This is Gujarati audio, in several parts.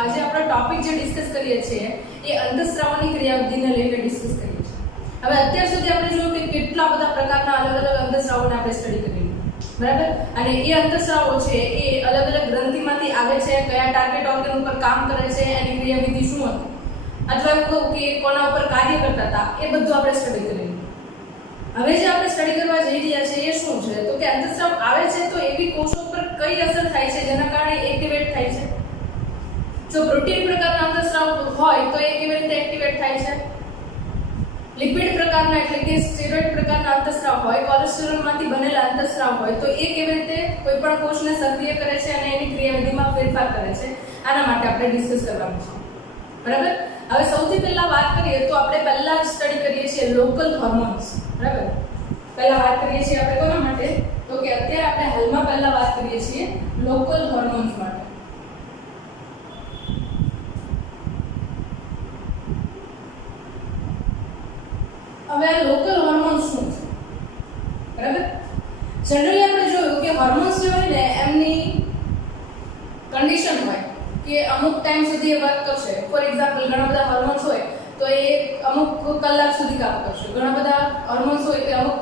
આજે આપણો ટોપિક જે ડિસ્કસ કરીએ છીએ એ અંતઃસ્રાવની ક્રિયાવિધિને લઈને ડિસ્કસ કરીએ છીએ. હવે અત્યાર સુધી આપણે જોયું કે કેટલા બધા પ્રકારના અલગ અલગ અંતઃસ્રાવોને આપણે સ્ટડી કરી બરાબર, અને એ અંતઃસ્રાવો છે એ અલગ અલગ ગ્રંથિમાંથી આવે છે, કયા ટાર્ગેટ ઓર્ગન ઉપર કામ કરે છે, એની ક્રિયાવિધિ શું હતી, અથવા કહું કે કોના ઉપર કાર્ય કરતા હતા, એ બધું આપણે સ્ટડી કરી. હવે જે આપણે સ્ટડી કરવા જઈ રહ્યા છીએ એ શું છે તો કે અંતઃસ્રાવ આવે છે તો એવી કોષો પર કઈ અસર થાય છે જેના કારણે એક્ટિવેટ થાય છે. જો પ્રોટીન પ્રકારના અંતઃસ્રાવ હોય તો એ કેવી રીતે એક્ટિવેટ થાય છે? લિપિડ પ્રકારના એટલે કે સ્ટેરોઇડ પ્રકારના અંતઃસ્રાવ હોય, કોલેસ્ટેરોલમાંથી બનેલા અંતઃસ્રાવ હોય તો એ કેવી રીતે કોઈ પણ કોષને સક્રિય કરે છે અને એની ક્રિયાવિધિમાં ફેરફાર કરે છે, આના માટે આપણે ડિસ્કસ કરવાનું છે. બરાબર. હવે સૌથી પહેલા વાત કરીએ તો આપણે પહેલા જ સ્ટડી કરીએ છીએ લોકલ હોર્મોન્સ. બરાબર. પહેલા વાત કરીએ છીએ આપણે કોના માટે તો કે અત્યારે આપણે હાલમાં પહેલા વાત કરીએ છીએ લોકલ હોર્મોન્સ માટે. હવે આ લોકલ હોર્મોન્સ શું છે? બરાબર. જનરલી આપણે જોયું કે હોર્મોન્સ જે હોય ને એમની કન્ડિશન હોય કે અમુક ટાઈમ સુધી એ વર્ક કરશે. ફોર એક્ઝામ્પલ ઘણા બધા હોર્મોન્સ હોય તો એ અમુક કલાક સુધી કામ કરશે, ઘણા બધા હોર્મોન્સ હોય તો અમુક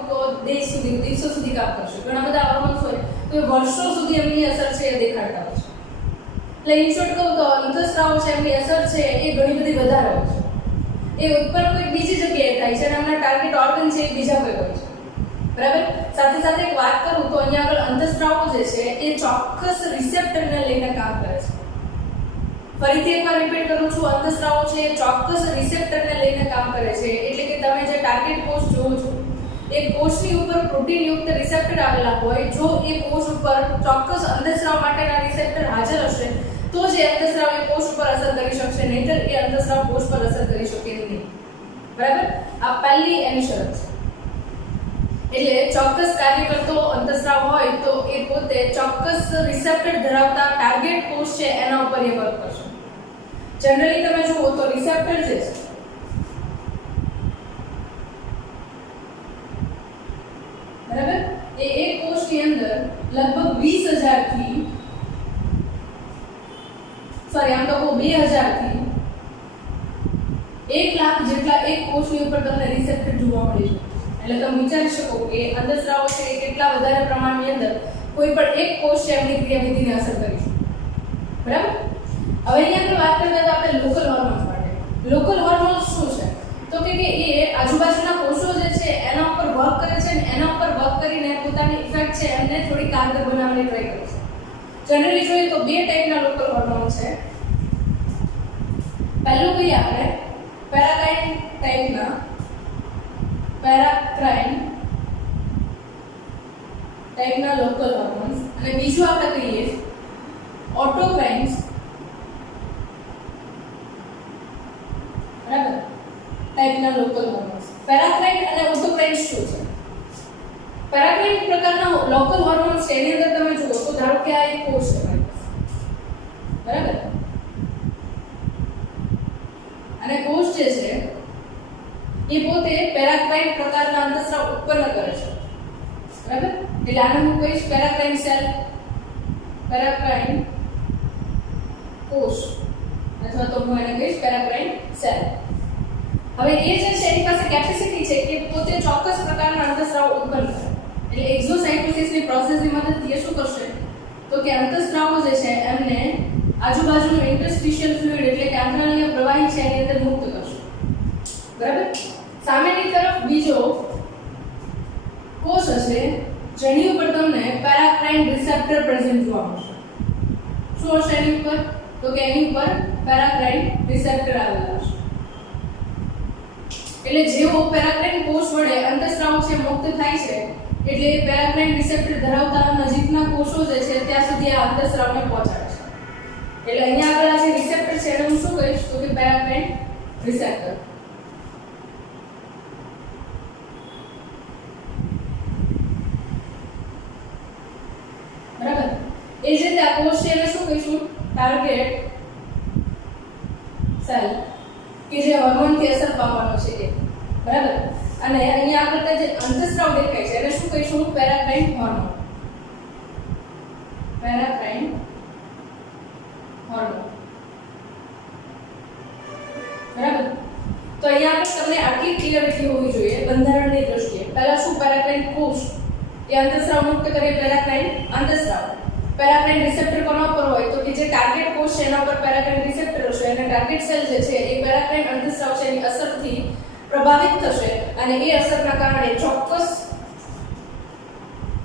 દિવસો સુધી કામ કરશે, ઘણા બધા હોર્મોન્સ હોય તો વર્ષો સુધી એમની અસર છે એ દેખાડતા હોય છે. એટલે ઇન શોર્ટ કહું તો અંતઃસ્રાવ છે એમની અસર છે એ ઘણી બધી વધારે હોય છે. એ ઉત્પન્ન કોઈ બીજી જગ્યાએ થાય છે અને એમના ટાર્ગેટ ઓર્ગન છે એ બીજા કોઈ હોય છે. બરાબર. સાથે સાથે એક વાત કરું તો અહીંયા આગળ અંતઃસ્રાવો જે છે એ ચોક્કસ રિસેપ્ટરને લઈને કામ કરે છે. ફરીથી એકવાર રિપીટ કરું છું, અંતઃસ્રાવો છે એ ચોક્કસ રિસેપ્ટરને લઈને કામ કરે છે. એટલે કે તમે જે ટાર્ગેટ કોષ જોવો છો એ કોષની ઉપર પ્રોટીન યુક્ત રિસેપ્ટર આવેલા હોય, જો એ કોષ ઉપર ચોક્કસ અંતઃસ્રાવ માટેના રિસેપ્ટર હાજર હશે તો જે અંતઃસ્રાવ એ કોષ ઉપર અસર કરી શકશે, નહીંતર એ અંતઃસ્રાવ કોષ પર અસર કરી શકે નહીં. બરાબર. આ પહેલી એની શરત છે. એટલે ચોક્કસ કાર્ય કરતો અંતઃસ્રાવ હોય તો એ પોતે ચોક્કસ રિસેપ્ટર ધરાવતા ટાર્ગેટ કોષ છે એના ઉપર એ વર્ક કરશે. જનરલી તમે જુઓ તો રિસેપ્ટર જે છે બરાબર એ એક કોષની અંદર લગભગ 20,000 થી આમ તો 2000 થી 1 લાખ જેટલા એક કોષની ઉપર તમને રિસેપ્ટર જોવા મળે છે. એટલે તમે વિચારી શકો કે અંતઃસ્રાવો છે એ કેટલા વધારે પ્રમાણની અંદર કોઈ પણ એક કોષ છે એમની ક્રિયાવિધિને અસર કરી છે. બરાબર. હવે અહીંયા વાત કરતા હતા આપણે લોકલ હોર્મોન્સ માટે. લોકલ હોર્મોન્સ શું છે તો કે એ આજુબાજુના કોષો જે છે એના ઉપર વર્ક કરે છે અને એના ઉપર વર્ક કરીને પોતાની ઇફેક્ટ છે એમને થોડી કારગર બનાવવાની ટ્રાય કરે છે. જનરલી જોઈએ તો બે ટાઈપના લોકલ હોર્મોન્સ છે. પહેલું કહીએ આપણે પેરાક્રાઇન ટાઈપના લોકલ હોર્મોન્સ, અને બીજું આપણે કહીએ ઓટોક્રાઇન્સ. બરાબર. ટાઈપના લોકલ હોર્મોન્સ. પેરાક્રાઇન અને ઓટોક્રાઇન શું છે? પેરાક્રાઇન પ્રકારના લોકલ હોર્મોન્સ એની અંદર તમે જુઓ તો ધારો કે આ એક કોષ છે બરાબર, અને કોષ જે છે એ પોતે પેરાક્રાઇન પ્રકારના અંતઃસ્રાવ ઉત્પન્ન કરે છે. બરાબર. એટલે આને હું કહીશ પેરાક્રાઇન સેલ, પેરાક્રાઇન કોષ, અથવા તો હું એને કહીશ પેરાક્રાઇન સેલ. હવે એ જે છે એની પાસે કેપેસિટી છે કે પોતે ચોક્કસ પ્રકારના અંતઃસ્રાવ ઉત્પન્ન કરે. એટલે એક્ઝોસાઇટોસિસની પ્રોસેસની મદદથી એ શું કરશે તો કે અંતઃસ્રાવો જે છે એમને આજુબાજુનું ઇન્ટરસ્ટિશિયલ ફ્લુઇડ એટલે કે આંતરણીય પ્રવાહી છે એની અંદર મુક્ત કરશે. બરાબર. સામેની તરફ બીજો કોષ હશે જેની ઉપર તમને પેરાક્રાઇન રિસેપ્ટર પ્રેઝન્ટ જોવા મળશે. શું હશે એની ઉપર તો કે એની ઉપર પેરાક્રાઇન રિસેપ્ટર આવેલા હશે. એટલે જેવો પેરાક્રાઇન કોષ વડે અંતઃસ્રાવ છે મુક્ત થાય છે એટલે પેરાક્રાઇન રિસેપ્ટર ધરાવતા નજીકના કોષો જે છે ત્યાં સુધી આ અંતઃસ્રાવને પહોંચાડે છે. એટલે અહીંયા આગળ આ જે રિસેપ્ટર છે એને હું શું કહીશ તો કે પેરાક્રાઇન રિસેપ્ટર. બરાબર. એ જ રીતે આ કોષ છે એને શું કહીશું ટાર્ગેટ સેલ કે જે હોર્મોનથી અસર પામવાનો છે એ. બરાબર. અને અહીંયા આગળ જે અંતઃસ્રાવ દેખાય છે એને શું કહીશું પેરાક્રાઇન હોર્મોન. પેરાક્રાઇન હોર્મોન. તમને આટલી ક્લિયરિટી હોવી જોઈએ બંધારણની દ્રષ્ટિએ. પહેલા શું પેરાક્રાઇન કોષ એ અંતઃસ્રાવ મુક્ત કરે પેરાક્રાઇન અંતઃસ્રાવ. પેરાક્રાઇન રિસેપ્ટર કોના પર હોય તો કે જે ટાર્ગેટ કોષ છે એના પર પેરાક્રાઇન રિસેપ્ટર હશે અને ટાર્ગેટ સેલ જે છે એ પેરાક્રાઇન અંતઃસ્રાવ છે એની અસરથી પ્રભાવિત થશે અને એ અસરના કારણે ચોક્કસ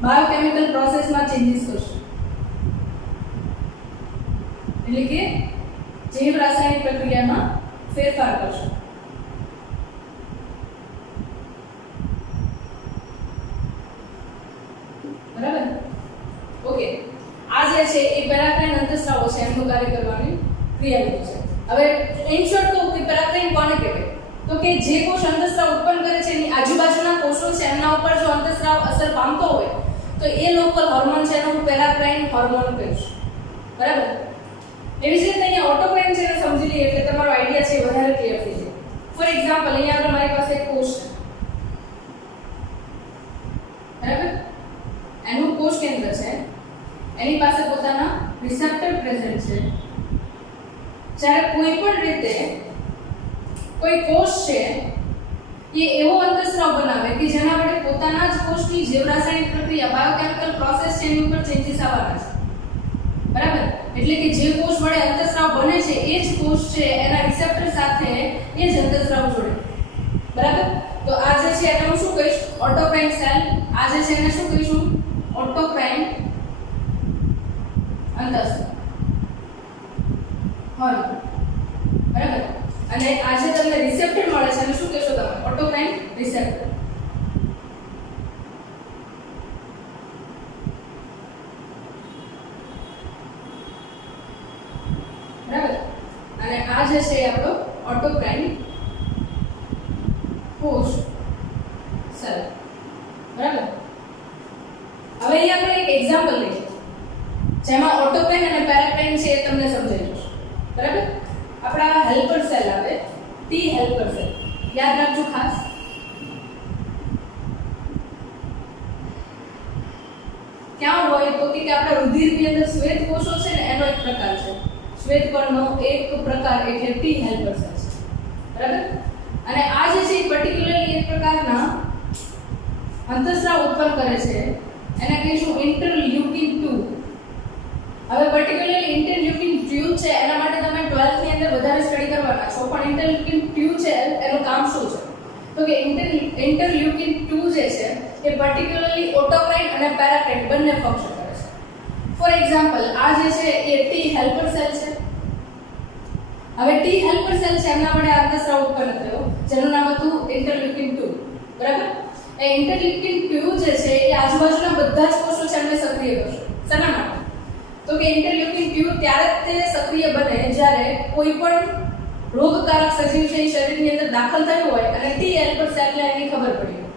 બાયોકેમિકલ પ્રોસેસમાં ચેન્જીસ કરશે. એટલે કે જૈવ રાસાયણિક પ્રક્રિયામાં ફેરફાર કરશે. બરાબર? ઓકે, આ જે છે એ પેરાક્રાઇન અંતઃસ્રાવો છે એમનું કાર્ય કરવાની ક્રિયાવિધિ છે. હવે ઇન શોર્ટ કહું કે પેરાક્રાઇન કોને કહેવાય તો કે જે કોષ અંતઃસ્રાવ ઉત્પન્ન કરે છે એની આજુબાજુના કોષો છે એમના ઉપર જો અંતઃસ્રાવ અસર પામતો હોય તો એ લોકલ હોર્મોન છે એનો હું પેરાક્રાઇન હોર્મોન કહીશ. બરાબર? એવી જ રીતે અહીંયા ઓટોક્રાઇન છે એને સમજી લઈએ એટલે તમારો આઈડિયા છે વધારે ક્લિયર થઈ જાય. ફોર એક્ઝામ્પલ અહીંયા આગળ મારી પાસે એક કોષ છે. બરાબર? એનું કોષ કેન્દ્ર છે, એની પાસે પોતાના રિસેપ્ટર પ્રેઝન્ટ છે. જ્યારે કોઈ પણ રીતે કોઈ કોષ છે એ એવો અંતઃસ્રાવ બનાવે કે જેના વડે પોતાના જ કોષની જૈવ રાસાયણિક પ્રક્રિયા બાયોકેમિકલ પ્રોસેસ છે એની ઉપર ચેન્જીસ આવવાના છે. બરાબર? એટલે કે જે કોષ વડે અંતઃસ્રાવ બને છે એ જ કોષ છે એના રિસેપ્ટર સાથે એ જ અંતઃસ્રાવ જોડે. બરાબર? તો આ જે છે એને હું શું કહીશ? ઓટોક્રાઇન સેલ. આ જે છે એને શું કહીશું? ઓટોક્રાઇન અંતઃસ્રાવ હોર્મોન. બરાબર? અને આ જે તમને રિસેપ્ટર મળે છે એને શું કહેશો તમે? ઓટોક્રાઇન રિસેપ્ટર. બરાબર? અને આ જે છે આપણો ઓટોક્રાઇન કોષ સેલ. બરાબર? હવે અહીંયા આપણે એક એક્ઝામ્પલ લઈએ જેમાં ઓટોક્રાઇન અને પેરાક્રાઇન છે એ તમને સમજાઈ જશે. બરાબર? આપણા હેલ્પર સેલ આવે ટી હેલ્પર સેલ. યાદ રાખજો ખાસ. ક્યાં હોય તો કે આપણા રુધિરની અંદર શ્વેત કોષો છે ને એનો એક પ્રકાર છે. શ્વેત કણનો એક પ્રકાર એટલે ટી હેલ્પર સેલ છે. બરાબર? અને આ જે છે પર્ટિક્યુલરલી એક પ્રકારના અંતઃસ્રાવ ઉત્પન્ન કરે છે એને કહીશું ઇન્ટરલ્યુકિન 2. હવે પર્ટિક્યુલરલી ઇન્ટરલ્યુકિન 2 છે એના માટે તમે 12th ની અંદર વધારે સ્ટડી કરવાના છો. પણ ઇન્ટરલ્યુકિન 2 છે એનું કામ શું છે તો કે ઇન્ટરલ્યુકિન 2 જે છે એ પર્ટિક્યુલરલી ઓટોક્રાઇન અને પેરાક્રાઇન બંને ફંક્શન કરે છે. ફોર એક્ઝામ્પલ આ જે છે એ ટી હેલ્પર સેલ છે. હવે ટી હેલ્પર સેલ છે એમના વડે અંતઃસ્રાવ ઉત્પન્ન થયો જેનું નામ હતું ઇન્ટરલ્યુકિન 2. બરાબર? એ ઇન્ટરલ્યુકિન 2 જે છે એ આજુબાજુના બધા જ કોષો છે એમને સક્રિય કરશે. શેના માટે તો કે ઇન્ટરલ્યુકિન 2 ત્યારે તે સક્રિય બને જ્યારે કોઈ પણ રોગકારક સજીવ છે એ શરીરની અંદર દાખલ થયું હોય અને ટી હેલ્પર સેલને એની ખબર પડી હોય.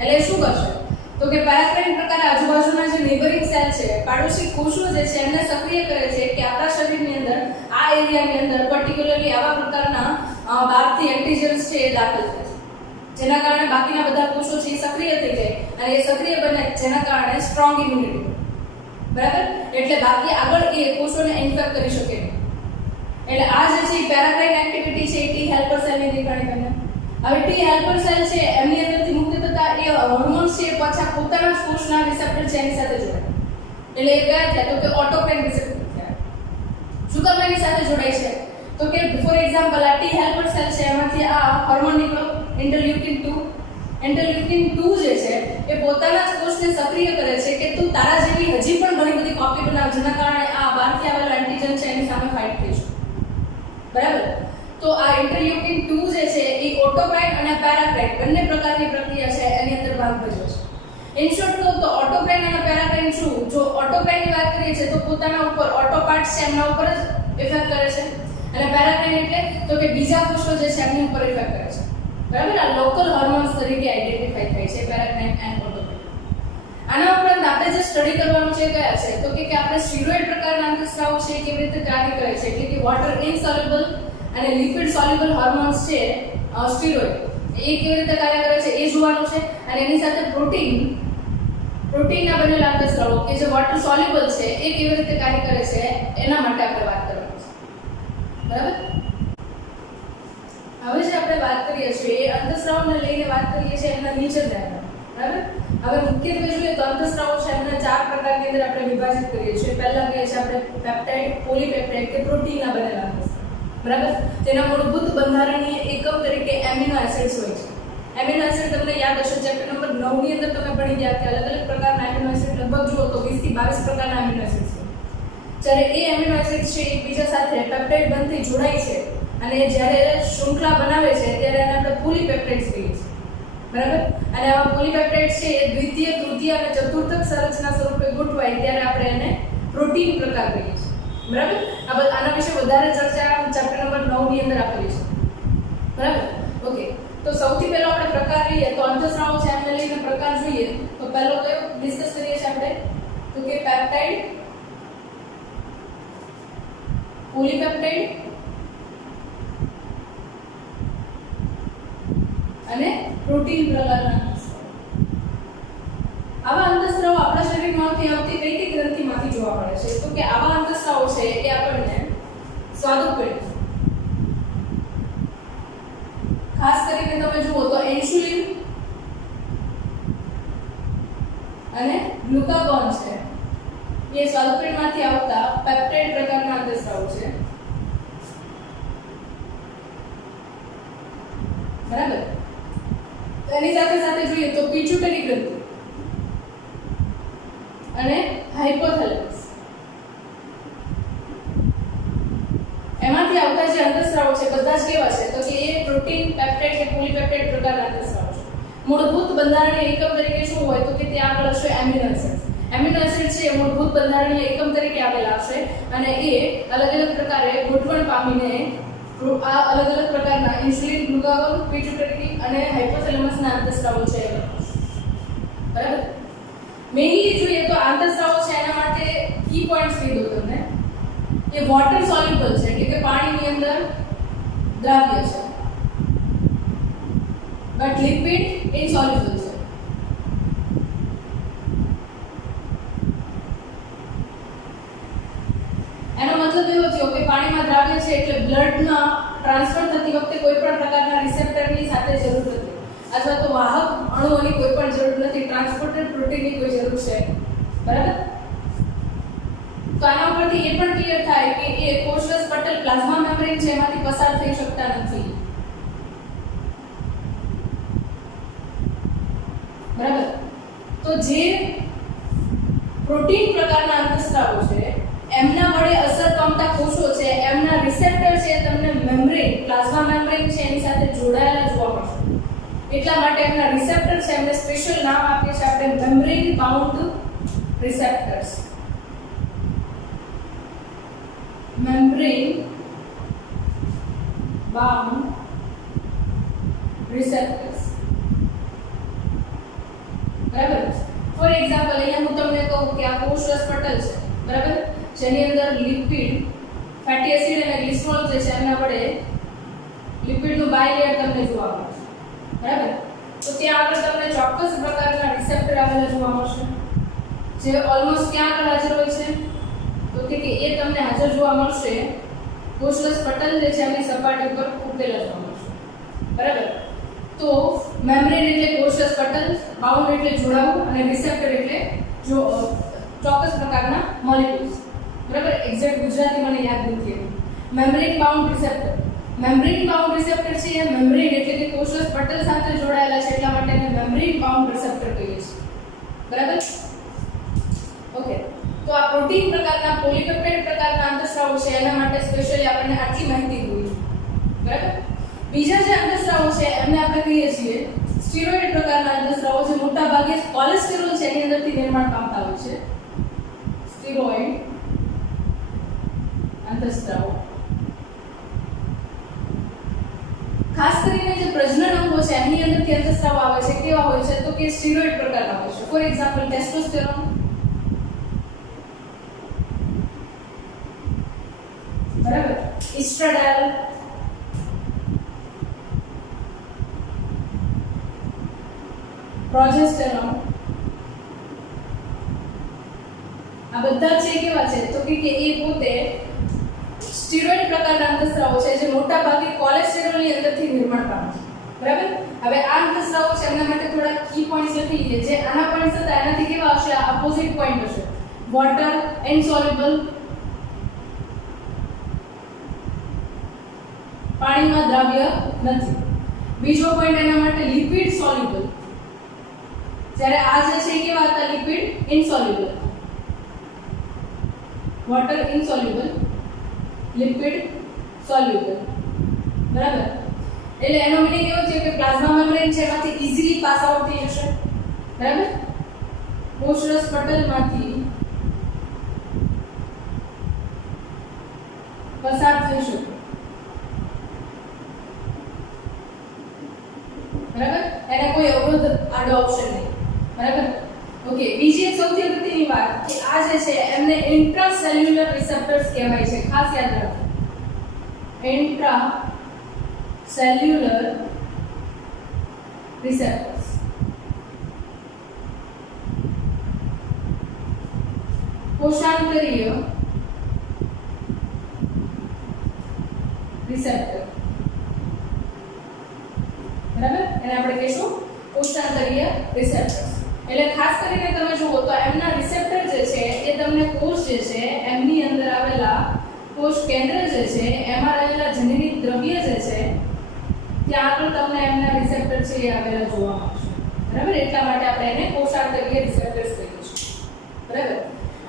એટલે શું કરશે તો કે પેરાક્રાઇન પ્રકારે આજુબાજુના જે નેબરિંગ સેલ છે પાડોશી કોષો જે છે એમને સક્રિય કરે છે કે આપણા શરીરની અંદર આ એરિયાની અંદર પર્ટિક્યુલરલી આવા પ્રકારના બહારથી એન્ટીજન્સ છે એ દાખલ થાય છે જેના કારણે બાકીના બધા કોષો છે એ સક્રિય થઈ જાય અને એ સક્રિય બને જેના કારણે સ્ટ્રોંગ ઇમ્યુનિટી. બરાબર? એટલે બાકી આગળ એ કોષોને ઇન્ફેક્ટ કરી શકે નહીં. એટલે આ જે છે પેરાક્રાઇન એક્ટિવિટી છે એ ટી હેલ્પર સેલની દેખાડી તમને. હવે ટી હેલ્પર સેલ છે એમની અંદરથી મુક્ત થતા એ હોર્મોન્સ છે પાછા પોતાના જ કોષના રિસેપ્ટર છે એની સાથે જોડાય. એટલે એ કયા થયા તો કે ઓટોક્રાઇન રિસેપ્ટર થયા. શું કામ એની સાથે જોડાય છે તો કે ફોર એક્ઝામ્પલ આ ટી હેલ્પર સેલ છે એમાંથી આ હોર્મોન નીકળ્યો ઇન્ટરલ્યુકિન 2. ઇન્ટરલ્યુકિન 2 જે છે એ પોતાના જ કોષને સક્રિય કરે છે કે તું તારા જેવી હજી પણ ઘણી બધી કોપી બનાવ જેના કારણે આ બહારથી આવેલો એન્ટીજન છે એની સામે ફાઇટ થઈ શકે. બરાબર? તો આ ઇન્ટરલ્યુકિન 2 જે છે એ ઓટોક્રાઇન અને પેરાક્રાઇન બંને પ્રકારની પ્રક્રિયા છે એની અંદર ભાગ ભજવે છે. ઇન શોર્ટ કહું તો ઓટોક્રાઇન અને પેરાક્રાઇન શું? જો ઓટોક્રાઇનની વાત કરીએ છે તો પોતાના ઉપર ઓટો પાર્ટ્સ છે એમના ઉપર જ ઇફેક્ટ કરે છે અને પેરાક્રાઇન એટલે તો કે બીજા કોષો જે છે એમની ઉપર ઇફેક્ટ કરે છે. બરાબર? આ લોકલ હોર્મોન્સ તરીકે આઈડેન્ટિફાઈ થાય છે પેરાક્રાઇન એન્ડ ઓટોક્રાઇન. આના ઉપરાંત આપણે જે સ્ટડી કરવાનું છે કયા છે તો કે આપણે સ્ટીરોઇડ પ્રકારના અંતઃસ્રાવ છે કેવી રીતે કાર્ય કરે છે એટલે કે વોટર ઇનસોલ્યુબલ અને લિપિડ સોલ્યુબલ હોર્મોન્સ છે સ્ટીરોઇડ એ કેવી રીતે કાર્ય કરે છે એ જોવાનું છે. અને એની સાથે પ્રોટીનના બનેલા અંતઃસ્રાવો કે જે વોટર સોલ્યુબલ છે એ કેવી રીતે કાર્ય કરે છે એના માટે આપણે વાત કરવાની છે. બરાબર? હવે જે આપણે વાત કરીએ છીએ એ અંતઃસ્રાવને લઈને વાત કરીએ છીએ એમના નીચે ધ્યાન, બરાબર? હવે મુખ્યત્વે જોઈએ તો અંતઃસ્રાવ છે એમને 4 પ્રકારની અંદર આપણે વિભાજિત કરીએ છીએ. પહેલા કહીએ છીએ આપણે પેપ્ટાઇડ, પોલીપેપ્ટાઇડ કે પ્રોટીનના બનેલા અંતઃસ્રાવ, બરાબર? તેના મૂળભૂત બંધારણીય એકમ તરીકે એમિનો એસિડ્સ હોય છે. એમિનો એસિડ તમને યાદ હશે, ચેપ્ટર નંબર 9 ની અંદર તમે ભણી ગયા કે અલગ અલગ પ્રકારના એમિનો એસિડ લગભગ જુઓ તો 20 થી 22 પ્રકારના એમિનો એસિડ્સ છે. જ્યારે એ એમિનો એસિડ છે એકબીજા સાથે પેપ્ટાઇડ બનતી જોડાય છે અને જ્યારે શૃંખલા બનાવે છે ત્યારે એને આપણે પોલીપેપ્ટાઇડ્સ કહીએ છીએ, બરાબર? અને આવા પોલીપેપ્ટાઇડ્સ છે એ દ્વિતીય, તૃતીય અને ચતુર્થક સંરચના સ્વરૂપે ગોઠવાય ત્યારે આપણે એને પ્રોટીન પ્રકાર કહીએ છીએ, બરાબર? આના વિશે વધારે ચર્ચા ચેપ્ટર નંબર 9 ની અંદર આપેલી છે, બરાબર? ઓકે, તો સૌથી પહેલો આપણે પ્રકાર લઈએ તો અંતઃસ્રાવ છે એમને લઈને પ્રકાર જોઈએ તો પહેલો કયો ડિસ્કસ કરીએ છીએ આપણે તો કે પેપ્ટાઇડ, પોલીપેપ્ટાઇડ અને પ્રોટીન પ્રકારના અંતઃસ્રાવ. આવા અંતઃસ્રાવ આપણા શરીરમાંથી આવતી કઈ ગ્રંથિમાંથી જોવા મળે છે તો કે આવા અંતઃસ્રાવ છે એ આપણને સ્વાદુપિંડ, ખાસ કરીને તમે જુઓ તો ઇન્સ્યુલિન અને ગ્લુકાગોન છે એ સ્વાદુપિંડમાંથી આવતા પેપ્ટાઇડ પ્રકારના અંતઃસ્રાવ છે, બરાબર? એની સાથે સાથે જોઈએ તો પિટ્યુટરી ગ્રંથિ અને હાઇપોથેલેમસ એમાંથી આવતા જે અંતઃસ્રાવ છે બધા જ કેવા છે તો કે એ પ્રોટીન, પેપ્ટાઇડ કે પોલીપેપ્ટાઇડ પ્રકારના અંતઃસ્રાવ છે. મૂળભૂત બંધારણીય એકમ તરીકે શું હોય તો કે તે આગળ હશે એમિનો એસિડ. એમિનો એસિડ છે એ મૂળભૂત બંધારણીય એકમ તરીકે આવેલા હશે અને એ અલગ અલગ પ્રકારે ગોઠવણ પામીને આ અલગ અલગ પ્રકારના ઇન્સ્યુલિન, ગ્લુકાગોન, પિટ્યુટરી અને હાઇપોથેલેમસના અંતઃસ્રાવો છે, બરાબર? મેઇનલી જોઈએ તો અંતઃસ્રાવો છે એના માટે કી પોઈન્ટ્સ કહી દઉં તમને કે વોટર સોલ્યુબલ છે એટલે કે પાણીની અંદર દ્રાવ્ય છે, બટ લિપિડ ઇનસોલ્યુબલ છે. એનો મતલબ એવો થયો કે પાણીમાં દ્રાવ્ય છે એટલે બ્લડના ટ્રાન્સફર થતી વખતે કોઈ પણ પ્રકારના રિસેપ્ટરની સાથે જરૂર નથી અથવા તો વાહક અણુઓની કોઈ પણ જરૂર નથી, ટ્રાન્સપોર્ટર પ્રોટીનની કોઈ જરૂર છે, બરાબર? તો આના ઉપરથી એ પણ ક્લિયર થાય કે એ કોષરસ પટલ પ્લાઝ્મા મેમ્બ્રેન છે એમાંથી પસાર થઈ શકતા નથી, બરાબર? તો જે પ્રોટીન પ્રકારના અંતઃસ્રાવો છે એમના વડે અસર પામતા કોષો છે એમના રિસેપ્ટર છે તમને મેમ્બ્રેન, પ્લાઝ્મા મેમ્બ્રેન છે એની સાથે જોડાયેલા જોવા મળશે. એટલા માટે એમના રિસેપ્ટર છે એમને સ્પેશિયલ નામ આપીએ છીએ આપણે membrane bound receptors. Membrane bound receptors, બરાબર? ફોર એક્ઝામ્પલ અહીંયા હું તમને કહું કે આ કોષરસ પટલ છે, બરાબર? જેની અંદર લિપિડ, ફેટી એસિડ અને ગ્લિસરોલ જે છે એના વડે લિપિડનું બાયલેયર તમને જોવા મળશે, બરાબર? તો ત્યાં આગળ તમને ચોક્કસ પ્રકારના રિસેપ્ટર આવેલા જોવા મળશે જે ઓલમોસ્ટ ક્યાં આગળ હાજર હોય છે તો કે એ તમને હાજર જોવા મળશે કોષરસ પટલ જે છે એની સપાટી ઉપર ઉકેલા જોવા મળશે, બરાબર? તો મેમ્બ્રેન એટલે કોષરસ પટલ, બાઉન્ડ એટલે જોડાવું અને રિસેપ્ટર એટલે જો ચોક્કસ પ્રકારના મોલેક્યુલ્સ, બરાબર? એક્ઝેક્ટ ગુજરાતી મને યાદ નથી. Membrane bound receptor, membrane bound receptor છે એ મેમ્બ્રેન એટલે કે કોષરસ પટલ સાથે જોડાયેલા છે એટલા માટે એને મેમ્બ્રેન બાઉન્ડ રિસેપ્ટર કહીએ છીએ, બરાબર? ઓકે, તો આ પ્રોટીન પ્રકારના, પોલીપેપ્ટાઇડ પ્રકારના અંતઃસ્રાવો છે એના માટે સ્પેશિયલી આપણને આટલી માહિતી હોવી જોઈએ, બરાબર? બીજા જે અંતઃસ્રાવો છે એમને આપણે કહીએ છીએ સ્ટીરોઇડ પ્રકારના અંતઃસ્રાવો જે મોટા ભાગે કોલેસ્ટેરોલ છે એની અંદરથી નિર્માણ પામતા હોય છે. સ્ટીરોઇડ અંતઃસ્રાવો ખાસ કરીને જે પ્રજનન અંગો છે એની અંદરથી અંતઃસ્રાવ આવે છે કેવા હોય છે તો કે સ્ટીરોઇડ પ્રકારના હોય છે. ફોર એક્ઝામ્પલ ટેસ્ટોસ્ટેરોન, બરાબર? ઇસ્ટ્રાડાયલ, પ્રોજેસ્ટેરોન, આ બધા છે કેવા છે તો કે એ પોતે સ્ટીરોઇડ પ્રકારના અંતઃસ્રાવો છે જે મોટા ભાગે કોલેસ્ટેરોલની અંદરથી નિર્માણ પામે છે. બરાબર? હવે આ અંતઃસ્રાવો છે એમના માટે થોડા કી પોઈન્ટ્સ લખી લઈએ. જે આના પોઈન્ટ્સ હતા એનાથી કેવા હશે? આ અપોઝિટ પોઈન્ટ હશે. વોટર ઇનસોલ્યુબલ, પાણીમાં દ્રાવ્ય નથી. બીજો પોઈન્ટ એના માટે લિપિડ સોલ્યુબલ, જ્યારે આ જે છે એ કેવા હતા? લિપિડ ઇનસોલ્યુબલ. Water ઇનસોલ્યુબલ, lipid soluble. બરાબર? એટલે એનો મીનિંગ એવો છે કે પ્લાઝ્મા મેમ્બ્રેન છે એમાંથી ઈઝીલી પાસ આઉટ થઈ જશે. બરાબર? કોષરસ પટલમાંથી પસાર થઈ શકે. બરાબર? એને કોઈ અવરોધ આડો આવશે નહીં. બરાબર? ઓકે, બીજી એક સૌથી અગત્યની વાત કે આ જે છે એમને ઇન્ટ્રાસેલ્યુલર રિસેપ્ટર્સ કહેવાય છે. ખાસ યાદ રાખો, ઇન્ટ્રાસેલ્યુલર રિસેપ્ટર્સ. કોષાંતરીય રિસેપ્ટર. બરાબર? એને આપણે કહીશું કોષાંતરીય રિસેપ્ટર્સ. એટલે ખાસ કરીને તમે જુઓ તો એમના રિસેપ્ટર જે છે એ તમને કોષ જે છે એમની અંદર આવેલા કોષ કેન્દ્ર જે છે એમાં રહેલા જનીનિક દ્રવ્ય જે છે ત્યાં આગળ તમને એમના રિસેપ્ટર છે એ આવેલા જોવા મળશે. બરાબર? એટલા માટે આપણે એને કોષાંતરીય રિસેપ્ટર્સ કહીએ છીએ. બરાબર?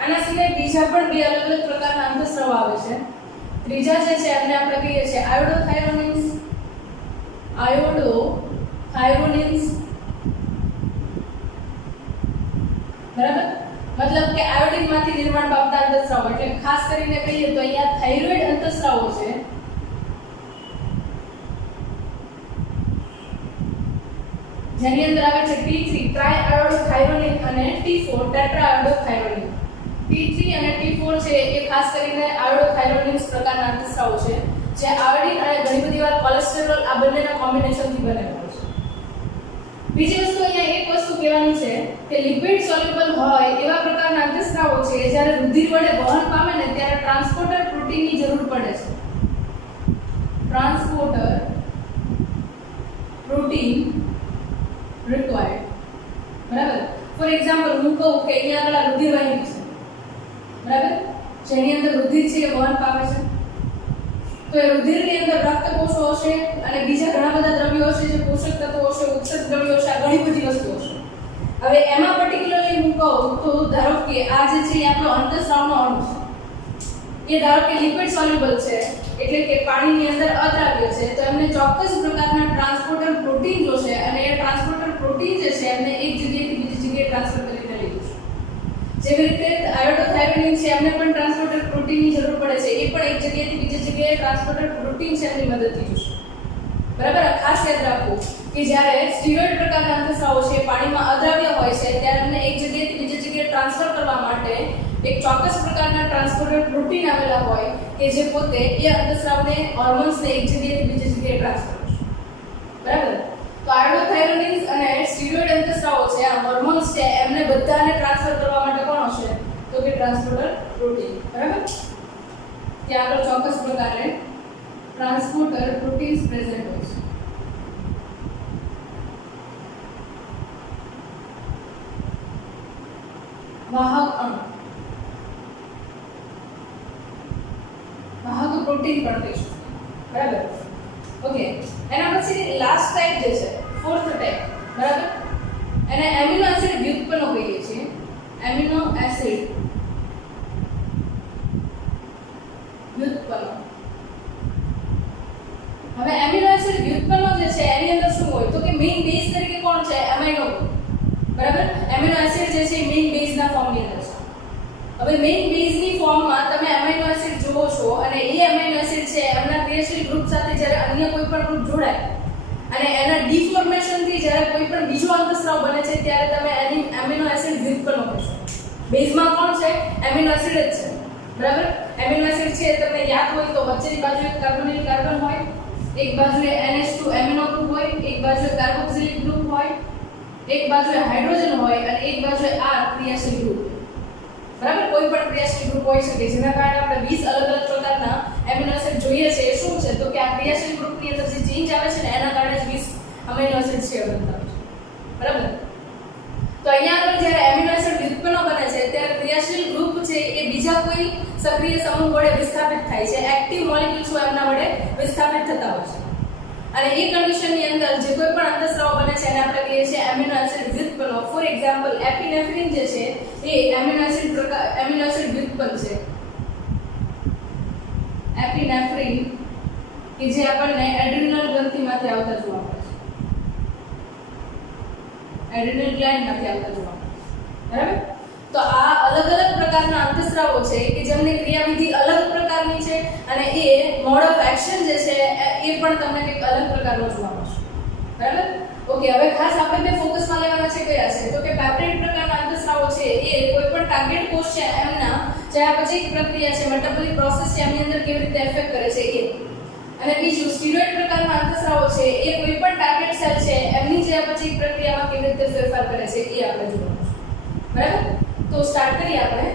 આના સિવાય બીજા પણ બે અલગ અલગ પ્રકારના અંતઃસ્રાવ આવે છે. ત્રીજા જે છે એમને આપણે કહીએ છીએ આયોડોથાયરોનિન્સ. આયોડોથાયરોનિન્સ. બરાબર? મતલબ કે આયોડિનમાંથી નિર્માણ પામતા અંતઃસ્રાવો. એટલે ખાસ કરીને કહીએ તો અહીંયા થાઇરોઇડ અંતઃસ્રાવો છે જેની અંદર આવે છે T3 ટ્રાયઆયોડોથાયરોનિન અને T4 ટેટ્રાઆયોડોથાયરોનિન. T3 અને T4 છે એ ખાસ કરીને આયોડોથાયરોનિન્સ પ્રકારના અંતઃસ્રાવો છે જે આયોડિન અને ઘણી બધી વાર કોલેસ્ટેરોલ આ બંનેના કોમ્બિનેશનથી બનેલા હોય છે. બીજી વસ્તુ અહીંયા એક વસ્તુ કહેવાની છે કે લિપિડ સોલ્યુબલ હોય એવા પ્રકારના અંતઃસ્રાવો છે જ્યારે રુધિર વડે વહન પામે ને ત્યારે ટ્રાન્સપોર્ટર પ્રોટીનની જરૂર પડે છે. Transporter protein required. બરાબર? ફોર એક્ઝામ્પલ હું કહું કે અહીંયા આગળ રુધિર વાહિની છે. બરાબર? જેની અંદર રુધિર છે એ વહન પામે છે. તો એ રુધિરની અંદર રક્ત કોષો હશે અને બીજા ઘણા બધા દ્રવ્યો હશે જે પોષક તત્વો હશે, ઉત્સેચક દ્રવ્યો હશે, આ ઘણી બધી વસ્તુઓ હશે. હવે એમાં પર્ટિક્યુલરલી હું કહું તો ધારો કે આ જે છે એ આપણો અંતઃસ્રાવનો અણુ છે. એ ધારો કે લિપિડ સોલ્યુબલ છે એટલે કે પાણીની અંદર અદ્રાવ્ય છે તો એમને ચોક્કસ પ્રકારના ટ્રાન્સપોર્ટર પ્રોટીન જોશે અને એ ટ્રાન્સપોર્ટર પ્રોટીન જે છે એમને એક જગ્યાએથી બીજી જગ્યાએ ટ્રાન્સફર કરીને લઈ જશે. જેવી રીતે આયોડોથાયરોનિન છે એમને પણ ટ્રાન્સપોર્ટર પ્રોટીનની જરૂર પડે છે. એ પણ એક જગ્યાએથી બીજી જગ્યાએ ટ્રાન્સપોર્ટર પ્રોટીન છે એની મદદથી જશે. બરાબર? ખાસ યાદ રાખવું કે જ્યારે સ્ટીરોઇડ પ્રકારના અંતઃસ્રાવો છે પાણીમાં અદ્રાવ્ય હોય છે ત્યારે એમને એક જગ્યાએથી બીજી જગ્યાએ ટ્રાન્સફર કરવા માટે એક ચોક્કસ પ્રકારના ટ્રાન્સપોર્ટર પ્રોટીન આવેલા હોય કે જે પોતે એ અંતઃસ્રાવને હોર્મોન્સને એક જગ્યાએથી બીજી જગ્યાએ ટ્રાન્સફર કરશે. બરાબર? તો આયોડોથાયરોનિન્સ અને સ્ટીરોઇડ અંતઃસ્રાવો છે આ હોર્મોન્સ છે એમને બધાને ટ્રાન્સફર કરવા માટે કોણ હશે? તો કે ટ્રાન્સપોર્ટર પ્રોટીન. બરાબર? ત્યાં આગળ ચોક્કસ પ્રકારે ટ્રાન્સપોર્ટર પ્રોટીન્સ પ્રેઝન્ટ હોય છે. વાહક અણુ, વાહક પ્રોટીન પણ કહી શકીએ. બરાબર? ઓકે, એના પછી લાસ્ટ ટાઈપ જે છે ફોર્થ ટાઈપ. બરાબર? એને એમિનો એસિડ વ્યુત્પન્નો કહીએ છીએ. એમિનો એસિડ વ્યુત્પન્નો. હવે એમિનો એસિડ વ્યુત્પન્નો જે છે એની અંદર શું હોય તો કે મેઇન બેઝ તરીકે કોણ છે? એમાઇનો. બરાબર? એમિનો એસિડ જે છે મેઇન બેઝના ફોર્મની અંદર છે. હવે મેઇન બેઝની ફોર્મમાં તમે એમાઇનો એસિડ જોવો છો અને એ એમાઇનો એસિડ છે એમના ક્રિયાશીલ ગ્રુપ સાથે જ્યારે અન્ય કોઈ પણ ગ્રુપ જોડાય અને એના ડિફોર્મેશનથી જ્યારે કોઈ પણ બીજો અંતઃસ્રાવ બને છે ત્યારે તમે એની એમિનો એસિડ વ્યુત્પન્નો કહેશો. બેઝમાં કોણ છે? એમિનો એસિડ જ છે. બરાબર? એમિનો એસિડ છે તમને યાદ હોય તો વચ્ચેની બાજુ એક કાર્બોનિલ કાર્બન હોય, એક બાજુએ NH2 એમિનો ગ્રુપ હોય, એક બાજુએ કાર્બોક્સિલિક ગ્રુપ હોય, એક બાજુએ હાઇડ્રોજન હોય અને એક બાજુએ R ક્રિયાશીલ ગ્રુપ. બરાબર? કોઈ પણ ક્રિયાશીલ ગ્રુપ હોઈ શકે જેના કારણે આપણે 20 અલગ અલગ પ્રકારના એમિનો એસિડ જોઈએ છે એ શું છે તો કે આ ક્રિયાશીલ ગ્રુપની અંદર જે ચેન્જ આવે છે ને એના કારણે જ 20 અમીનો એસિડ છે બનતા હોય છે બરાબર. તો અહીંયા આગળ જ્યારે એમિનો એસિડ વ્યુત્પન્ન બને છે ત્યારે ક્રિયાશીલ ગ્રુપ છે એ બીજા કોઈ સક્રિય સમૂહ વડે વિસ્થાપિત થાય છે, એક્ટિવ મોલેક્યુલ્સ એમના વડે વિસ્થાપિત થતા હોય છે. અને એ કન્ડિશનની અંદર જે કોઈ પણ અંતઃસ્રાવ બને છે એને આપણે કહીએ છીએ એમિનો એસિડ વ્યુત્પન્ન. ફોર એક્ઝામ્પલ એપિનેફ્રિન જે છે એ એમિનો એસિડ વ્યુત્પન્ન છે. એપિનેફ્રિન કે જે આપણને એડ્રિનલ ગ્રંથિમાંથી આવતા જોવા મળે છે, એડ્રિનલ ગ્લેન્ડમાંથી આવતા જોવા મળે છે બરાબર. તો આ અલગ અલગ પ્રકારના અંતઃસ્રાવો છે કે જેમની ક્રિયાવિધિ અલગ પ્રકારની છે અને એ મોડ ઓફ એક્શન જે છે એ પણ તમને કંઈક અલગ પ્રકારનો જોવા મળશે બરાબર. ઓકે, હવે ખાસ આપણે બે ફોકસમાં લેવાના છે કયા છે તો કે પેપ્ટાઇડ પ્રકારના અંતઃસ્રાવો છે એ કોઈ પણ ટાર્ગેટ કોષ છે એમના ચયાપચયિક પ્રક્રિયા છે, મેટાબોલિક પ્રોસેસ છે એમની અંદર કેવી રીતે એફેક્ટ કરે છે એ. અને બીજું સ્ટીરોઇડ પ્રકારના અંતઃસ્રાવો છે એ કોઈ પણ ટાર્ગેટ સેલ છે એમની ચયાપચયિક પ્રક્રિયામાં કેવી રીતે ફેરફાર કરે છે એ આપણે જોવાનું છે બરાબર. તો સ્ટાર્ટ કરીએ આપણે.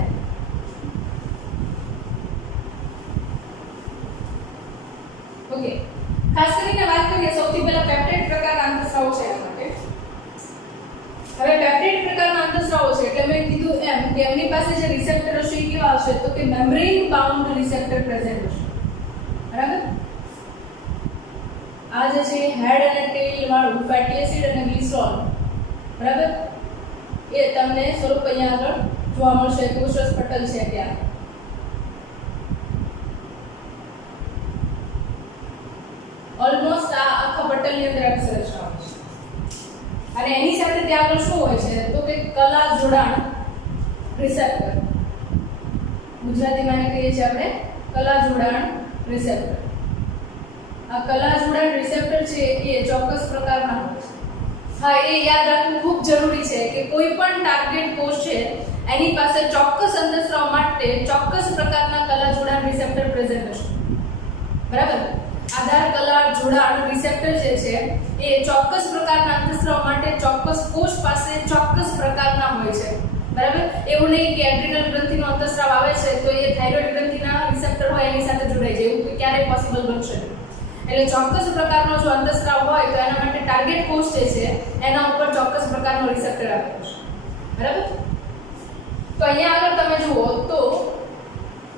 ઓકે, ખાસ કરીને વાત કરીએ સૌથી પહેલા પેપ્ટાઇડ પ્રકારના અંતઃસ્રાવો છે એના માટે. હવે પેપ્ટાઇડ પ્રકારના અંતઃસ્રાવો છે એટલે મેં કીધું એમ કે એમની પાસે જે રિસેપ્ટર હશે એ કેવા હશે તો કે મેમ્બ્રેન બાઉન્ડ રિસેપ્ટર પ્રેઝન્ટ હશે બરાબર. આ જે છે હેડ અને ટેલ વાળું ફેટી એસિડ અને ગ્લિસરોલ બરાબર એ તમને સ્વરૂપ અહીંયા આગળ જોવા મળશે. કોષરસ પટલ છે ત્યાં ઓલમોસ્ટ આ આખા પટલની અંદર આ સંરચના હોય છે. અને એની સાથે ત્યાં આગળ શું હોય છે તો કે કલા જોડાણ રિસેપ્ટર, ગુજરાતીમાં એને કહીએ છીએ આપણે કલા જોડાણ રિસેપ્ટર. આ કલા જોડાણ રિસેપ્ટર છે એ ચોક્કસ પ્રકારના હોય છે. હા, એ યાદ રાખવું ખૂબ જરૂરી છે કે કોઈ પણ ટાર્ગેટ કોષ છે એની પાસે ચોક્કસ અંતઃસ્રાવ માટે ચોક્કસ પ્રકારના કલા જોડાણ રિસેપ્ટર પ્રેઝન્ટ હશે બરાબર. આધાર કલા જોડાણ રિસેપ્ટર જે છે એ ચોક્કસ પ્રકારના અંતઃસ્રાવ માટે ચોક્કસ કોષ પાસે ચોક્કસ પ્રકારના હોય છે બરાબર. એવું નહીં કે એડ્રિનલ ગ્રંથિનો અંતઃસ્રાવ આવે છે તો એ થાઇરોઇડ ગ્રંથિના રિસેપ્ટર હોય એની સાથે જોડાઈ જાય, એવું ક્યારેય પોસિબલ બનશે નહીં. એટલે ચોક્કસ પ્રકારનો જો અંતઃસ્રાવ હોય તો એના માટે ટાર્ગેટ કોષ જે છે એના ઉપર ચોક્કસ પ્રકારનો રિસેપ્ટર આપેલો છે બરાબર. તો અહીંયા આગળ તમે જુઓ તો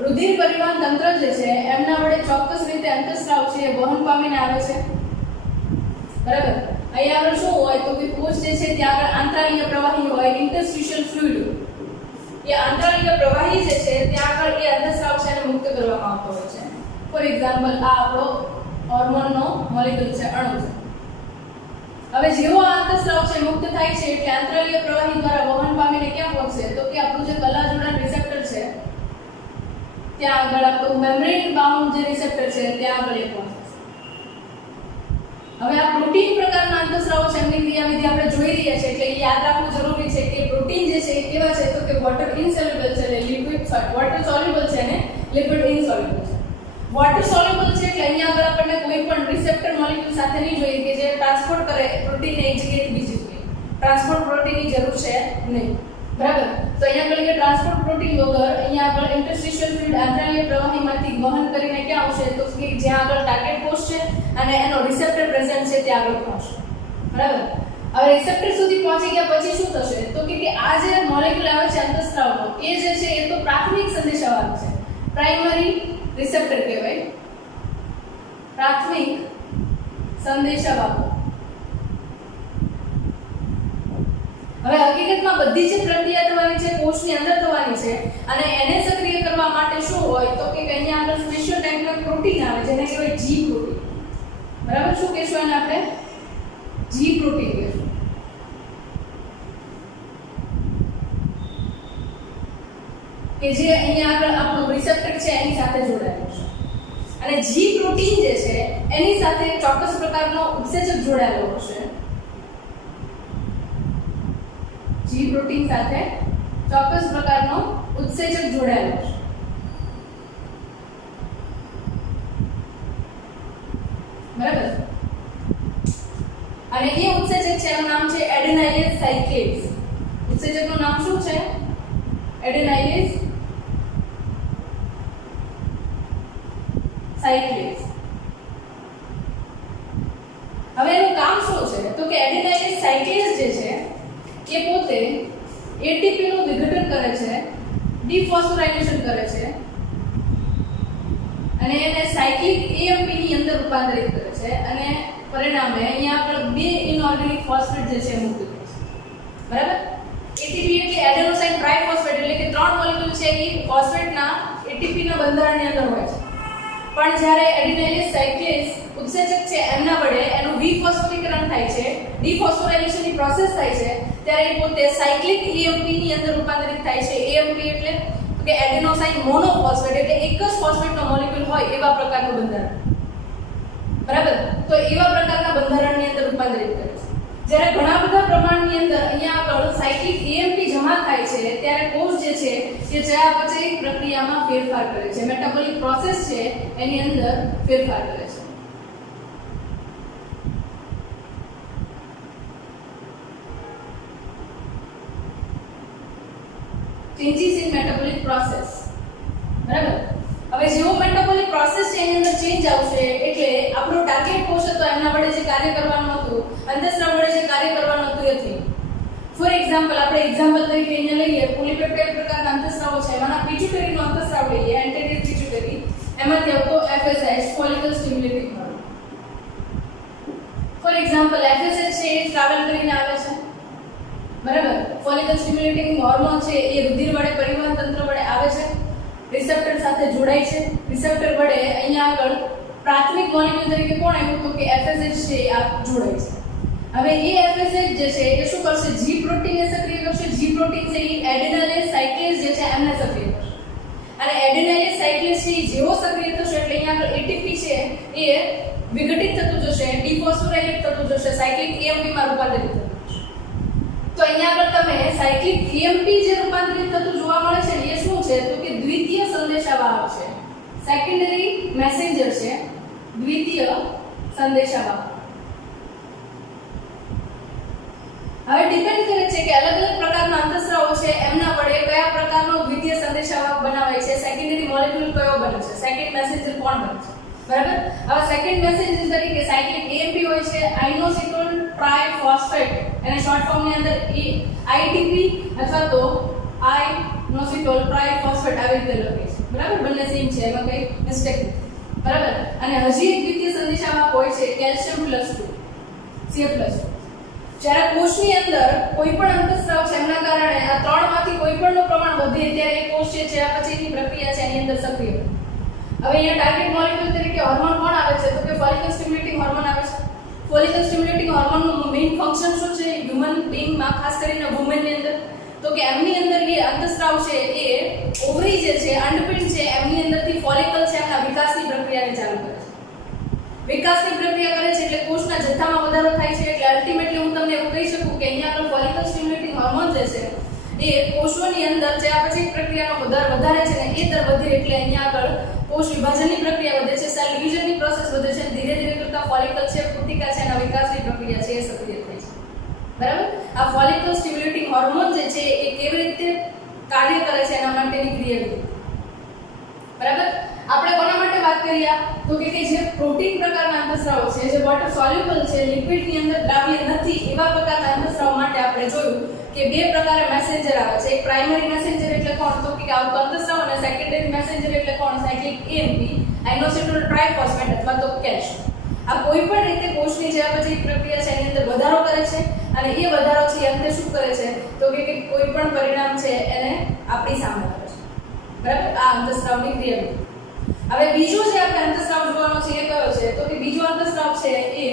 રુધિર પરિવહન તંત્ર જે છે એમના વડે ચોક્કસ રીતે અંતઃસ્રાવ છે એ વહન પામીને આવે છે બરાબર. અહીંયા આગળ શું હોય તો કે કોષ જે છે ત્યાં આગળ આંતરાલીય પ્રવાહી હોય, ઇન્ટરસ્ટિશિયલ ફ્લુઇડ. એ આંતરાલીય પ્રવાહી જે છે ત્યાં આગળ એ અંતઃસ્રાવ છે એને મુક્ત કરવામાં આવતો હોય છે. ફોર એક્ઝામ્પલ આ આપણો હોર્મોનનો મોલેક્યુલ છે, અણુ છે. હવે જેવો આ અંતઃસ્રાવ છે મુક્ત થાય છે એટલે આંતરાલીય પ્રવાહી દ્વારા વહન પામીને ક્યાં પહોંચશે તો કે આપણું જે કલા જોડાણ રિસેપ્ટર છે ત્યાં આગળ આપણું મેમ્બ્રેન બાઉન્ડ જે રિસેપ્ટર છે ત્યાં આગળ એ પહોંચે. હવે આ પ્રોટીન પ્રકારના અંતઃસ્રાવો છે એમની ક્રિયાવિધિ આપણે જોઈ રહ્યા છે એટલે એ યાદ રાખવું જરૂરી છે કે પ્રોટીન જે છે એ કેવા છે તો કે વોટર ઇનસોલ્યુબલ છે, એટલે લિક્વિડ વોટર સોલ્યુબલ છે અને લિક્વિડ ઇનસોલ્યુબલ છે. વોટર સોલ્યુબલ છે એટલે અહીંયા આગળ આપણને કોઈ પણ રિસેપ્ટર મોલેક્યુલ સાથે નહીં જોઈએ કે જે ટ્રાન્સપોર્ટ કરે પ્રોટીનને એક જગ્યાએથી બીજી જગ્યાએ. ટ્રાન્સપોર્ટ પ્રોટીનની જરૂર છે નહીં બરાબર. તો અહીંયા આગળ કે ટ્રાન્સપોર્ટ પ્રોટીન વગર અહીંયા આગળ ઇન્ટરસ્ટિશિયલ ફ્લુઇડ આંતરાલીય પ્રવાહીમાંથી વહન કરીને ક્યાં આવશે તો કે જ્યાં આગળ ટાર્ગેટ કોષ છે અને એનો રિસેપ્ટર પ્રેઝન્ટ છે ત્યાં આગળ પહોંચશે બરાબર. હવે રિસેપ્ટર સુધી પહોંચી ગયા પછી શું થશે તો કે આ જે મોલેક્યુલ આવે છે અંતઃસ્રાવનો એ જે છે એ તો પ્રાથમિક સંદેશાવાહક છે, પ્રાઇમરી રિસેપ્ટર કહેવાય, પ્રાથમિક સંદેશાવાહક. હવે હકીકતમાં બધી જ પ્રક્રિયા થવાની છે કોષની અંદર થવાની છે અને એને સક્રિય કરવા માટે શું હોય તો કે અહીંયા આગળ સ્પેશિયલ ટાઈપના પ્રોટીન આવે જેને કહેવાય જી પ્રોટીન બરાબર. શું કહેશું એને આપણે જી પ્રોટીન કહેશું. કે જે અહીંયા આગળ આપણું રિસેપ્ટર છે એની સાથે જોડાયેલું છે અને જી પ્રોટીન જે છે એની સાથે ચોક્કસ પ્રકારનો ઉત્સેચક જોડાયેલો હશે. જી પ્રોટીન સાથે ચોક્કસ પ્રકારનો ઉત્સેચક જોડાયેલો છે બરાબર. અને એ ઉત્સેચક છે એનું નામ છે એડેનાઇલેઝ સાયક્લેઝ. ઉત્સેચકનું નામ શું છે? એડેનાઇલેઝ સાયક્લિસ. હવે એનું કામ શું છે તો કે એડિનાઇલિક સાયક્લિસ જે છે એ પોતે એટીપી નું વિઘટન કરે છે, ડિફોસ્ફોરાઇલેશન કરે છે અને એને સાયક્લિક એએમપી ની અંદર રૂપાંતરિત કરે છે અને પરિણામે અહીંયા આપણે બે ઇનઓર્ગેનિક ફોસ્ફેટ જે છે મુક્ત કરે છે. બરાબર? એટીપી એટલે એડેનોસાઇન ટ્રાઇફોસ્ફેટ એટલે કે ત્રણ મોલેક્યુલ છે એ ફોસ્ફેટના એટીપી ના બંધારણની અંદર હોય છે. પણ જ્યારે એડિનાઇલિક સાયક્લિસ ઉત્સેચક છે એમના વડે એનું વિફોસ્ફોરીકરણ થાય છે, ડિફોસ્ફોરાઇલેશન ની પ્રોસેસ થાય છે, ત્યારે એ પોતે સાયક્લિક એએમપી ની અંદર રૂપાંતરિત થાય છે. એએમપી એટલે કે એડેનોસાઇન મોનોફોસ્ફેટ એટલે એક જ ફોસ્ફેટનો મોલેક્યુલ હોય એવા પ્રકારનું બંધારણ. બરાબર? તો એવા પ્રકારના બંધારણની અંદર રૂપાંતરિત કરે છે. જ્યારે ઘણા બધા પ્રમાણની અંદર અહીંયા આગળ સાયક્લિક એએમપી જમા થાય છે ત્યારે કોષ જે છે એ ચયાપચય પ્રક્રિયામાં ફેરફાર કરે છે, મેટાબોલિક પ્રોસેસ છે એની અંદર ફેરફાર કરે છે. Changes in metabolic process. બરાબર? હવે જેવો મેટાબોલિક પ્રોસેસ છે એની અંદર ચેન્જ આવશે એટલે આપણો ટાર્ગેટ કોષ હતો એમના વડે જે કાર્ય કરવાનું હતું, અંતઃસ્રાવ વડે જે કાર્ય કરવાનું હતું એ થયું. ફોર એક્ઝામ્પલ આપણે એક્ઝામ્પલ તરીકે અહીંયા લઈએ પોલીપેપ્ટાઇડ પ્રકારના અંતઃસ્રાવો છે, એમાંના પિટ્યુટરીનો અંતઃસ્રાવ લઈએ, એન્ટેરિયર પિટ્યુટરી, એમાંથી આવતો FSH follicle stimulating hormone. For example FSH છે એ ટ્રાવેલ કરીને આવે છે. બરાબર? ફોલિકલ સ્ટિમ્યુલેટિંગ હોર્મોન છે એ રુધિર વડે પરિવહન તંત્ર વડે આવે છે, રિસેપ્ટર સાથે જોડાય છે, રિસેપ્ટર વડે અહીંયા આગળ પ્રાથમિક મોલેક્યુલ તરીકે કોણ આવ્યું તો કે FSH છે આ જોડાય છે. હવે એ FSH જે છે એ શું કરશે, G પ્રોટીન ને સક્રિય કરશે. G પ્રોટીન છે એ એડિનાઇલિક સાયક્લિસ જે છે એમને સક્રિય કરશે અને એડિનાઇલિક સાયક્લિસ છે જેવો સક્રિય થશે એટલે અહીંયા આગળ ATP છે એ વિઘટિત થતું જશે, ડિફોસ્ફોરાઇલેટ થતું જશે, સાયક્લિક એએમપી માં રૂપાંતરિત થતું જશે. તો અહીંયા આગળ તમે સાયક્લિક એએમપી જે રૂપાંતરિત થતું જોવા મળે છે એ શું છે તો કે દ્વિતીય સંદેશાવાહક છે, સેકન્ડરી મેસેન્જર છે, દ્વિતીય સંદેશાવાહક. હવે ડિપેન્ડ કરે છે કે અલગ અલગ પ્રકારના અંતઃસ્રાવો છે એમના વડે કયા પ્રકારનો દ્વિતીય સંદેશાવાહક બનાવાય છે, સેકન્ડરી મોલેક્યુલ કયો બને છે, સેકન્ડ મેસેન્જર કોણ બને છે. બરાબર? હવે સેકન્ડ મેસેન્જર તરીકે સાયક્લિક એએમપી હોય છે, આઇનોસિટોન ટ્રાઇફોસ્ફેટ એને શોર્ટ ફોર્મ ની અંદર આઈટીપી અથવા તો આઇનોસિટોન ટ્રાઇફોસ્ફેટ આવી રીતે લખે છે. બરાબર? બંને સેમ છે, એમાં કઈ મિસ્ટેક નથી. બરાબર? અને હજી એક દ્વિતીય સંદેશાવાહક હોય છે કેલ્શિયમ +2 Ca+2. જ્યારે કોષની અંદર કોઈ પણ અંતઃસ્રાવ છે એમના કારણે આ ત્રણમાંથી કોઈ પણનું પ્રમાણ વધે ત્યારે એ કોષ છે ચયાપચયની પ્રક્રિયા છે એની અંદર સક્રિય. હવે અહીંયા ટાર્ગેટ મોલેક્યુલ તરીકે હોર્મોન કોણ આવે છે તો કે ફોલિકલ સ્ટિમ્યુલેટિંગ હોર્મોન આવે છે. ફોલિકલ સ્ટિમ્યુલેટિંગ હોર્મોનનું મેઇન ફંક્શન શું છે હ્યુમન બીંગમાં, ખાસ કરીને વુમનની અંદર? તો કે એમની અંદર એ અંતઃસ્રાવ છે એ ઓવરી જે છે, અંડપિંડ છે, એમની અંદરથી ફોલિકલ છે એમના વિકાસની પ્રક્રિયાને ચાલુ કરે છે. વિકાસની પ્રક્રિયા કરે છે એટલે કોષના જથ્થામાં વધારો થાય છે. એટલે અલ્ટિમેટલી હું તમને એવું કહી શકું કે અહીંયા આગળ ફોલિકલ સ્ટિમ્યુલેટિંગ હોર્મોન જે છે એ કોષોની અંદર ચયાપચય પ્રક્રિયાનો દર વધારે છે ને એ દર વધે એટલે અહીંયા આગળ કોષ વિભાજનની પ્રક્રિયા વધે છે, સેલ ડિવિઝનની પ્રોસેસ વધે છે, ધીરે ધીરે કરતા ફોલિકલ છે, પુટિકા છે એના વિકાસની પ્રક્રિયા છે એ સક્રિય થાય છે. બરાબર? આ ફોલિકલ સ્ટિમ્યુલેટિંગ હોર્મોન જે છે એ કેવી રીતે કાર્ય કરે છે એના માટેની ક્રિયાવિધિ. બરાબર? આપણે કોના માટે વાત કરીએ તો કે જે પ્રોટીન પ્રકારના અંતઃસ્રાવો છે, જે વોટર સોલ્યુબલ છે, લિપિડની અંદર દ્રાવ્ય નથી એવા પ્રકારના અંતઃસ્રાવ માટે આપણે જોયું કે બે પ્રકારે મેસેન્જર આવે છે. એક પ્રાઇમરી મેસેન્જર એટલે કોણ તો કે આવતો અંતઃસ્રાવ અને સેકન્ડરી મેસેન્જર એટલે કોણ, સાયક્લિક એએમપી, આઇનોસિટોન ટ્રાઇફોસ્ફેટ અથવા તો કેલ્શિયમ. આ કોઈ પણ રીતે કોષની ચયાપચય પ્રક્રિયા છે એની અંદર વધારો કરે છે અને એ વધારો છે અંતે શું કરે છે તો કે કોઈ પણ પરિણામ છે એને આપણી સામે કરે છે. બરાબર? આ અંતઃસ્રાવની ક્રિયાવિધિ. હવે બીજો જે આપણે અંતઃસ્રાવ જોવાનો છે એ કયો છે તો કે બીજો અંતઃસ્રાવ છે એ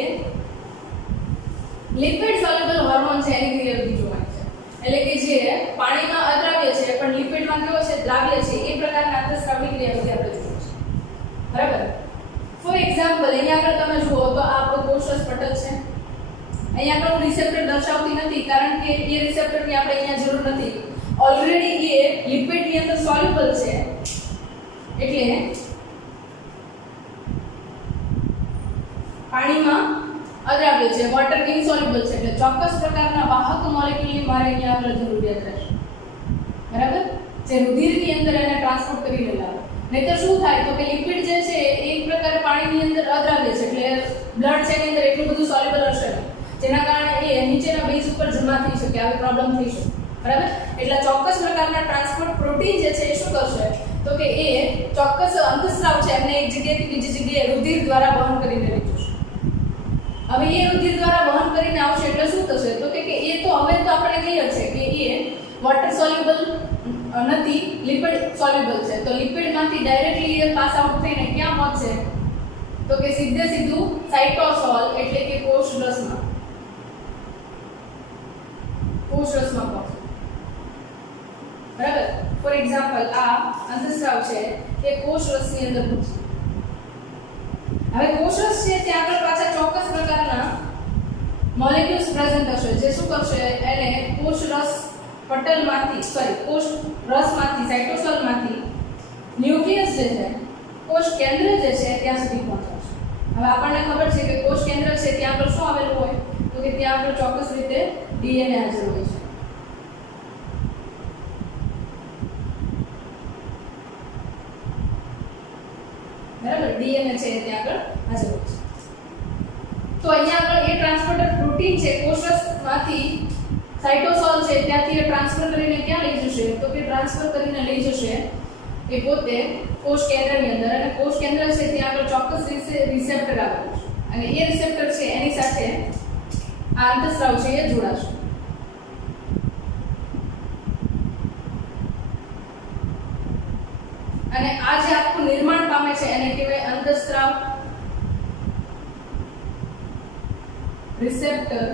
લિપિડ સોલ્યુબલ હોર્મોન છે એની ક્રિયાવિધિ જોવાની છે. એટલે કે જે પાણીમાં અદ્રાવ્ય છે પણ લિપિડમાં કેવો છે દ્રાવ્ય છે એ પ્રકારના અંતઃસ્રાવની ક્રિયાવિધિ આપણે જોવાની છે. બરાબર? ફોર એક્ઝામ્પલ અહીંયા આગળ તમે જુઓ તો આ આપણો કોષરસ પટલ છે. અહીંયા આગળ રિસેપ્ટર દર્શાવતી નથી કારણ કે એ રિસેપ્ટરની આપણે અહીંયા જરૂર નથી. ઓલરેડી એ લિપિડની અંદર સોલ્યુબલ છે એટલે પાણીમાં અદ્રાવ્ય છે, વોટર ઇનસોલ્યુબલ છે એટલે ચોક્કસ પ્રકારના વાહક મોલેક્યુલની મારે અહીંયા આગળ જરૂરિયાત રહેશે. બરાબર? જે રુધિરની અંદર એને ટ્રાન્સપોર્ટ કરીને લાવે. નહીતર શું થાય તો કે લિપિડ જે છે એ એક પ્રકારે પાણીની અંદર અદ્રાવ્ય છે, એટલે બ્લડ છે એની અંદર એટલું બધું સોલ્યુબલ હશે નહીં, જેના કારણે એ નીચેના બેઝ ઉપર જમા થઈ શકે, આવી પ્રોબ્લેમ થઈ શકે, બરાબર. એટલે ચોક્કસ પ્રકારના ટ્રાન્સપોર્ટ પ્રોટીન જે છે એ શું કરશે તો કે એ ચોક્કસ અંતસ્રાવ છે એમને એક જગ્યાએથી બીજી જગ્યાએ રુધિર દ્વારા વહન કરીને લઈ જશે. હવે એ રુધિર દ્વારા વહન કરીને આવશે એટલે શું થશે તો કે એ તો હવે તો આપણે ક્લિયર છે કે એ વોટર સોલ્યુબલ નથી, લિપિડ સોલ્યુબલ છે. તો લિપિડમાંથી ડાયરેક્ટલી એ પાસ આઉટ થઈને ક્યાં પહોંચશે તો કે સીધું સાઇટોસોલ એટલે કે કોષરસમાં પહોંચે, બરાબર. ફોર એક્ઝામ્પલ આ અંતસ્રાવ છે એ કોષરસની અંદર પહોંચે. હવે કોષરસ છે ત્યાં આગળ પાછા ચોક્કસ પ્રકારના મોલેક્યુલ્સ પ્રેઝન્ટ હશે જે શું કરશે એને કોષરસ પટલમાંથી કોષરસમાંથી સાઇટોસોલમાંથી ન્યુક્લિયસ જે છે કોષ કેન્દ્ર જે છે ત્યાં સુધી પહોંચાડશે. હવે આપણને ખબર છે કે કોષ કેન્દ્ર છે ત્યાં આગળ શું આવેલું હોય તો કે ત્યાં આગળ ચોક્કસ રીતે ડીએનએ હાજર હોય છે. બરાબર, ડીએનએ છે ત્યાં આગળ હાજર હોય છે. તો અહીંયા આગળ એ ટ્રાન્સપોર્ટર પ્રોટીન છે કોષરસમાંથી સાઇટોસોલ છે ત્યાંથી એ ટ્રાન્સફર કરીને ક્યાં લઈ જશે તો કે ટ્રાન્સફર કરીને લઈ જશે એ પોતે કોષ કેન્દ્રની અંદર, અને કોષ કેન્દ્ર છે ત્યાં આગળ ચોક્કસ રિસેપ્ટર આવેલું છે, અને એ રિસેપ્ટર છે એની સાથે આ અંતસ્રાવ છે એ જોડાશે. અને આ જે આખું નિર્માણ પામે છે એને કહેવાય અંતસ્રાવ રિસેપ્ટર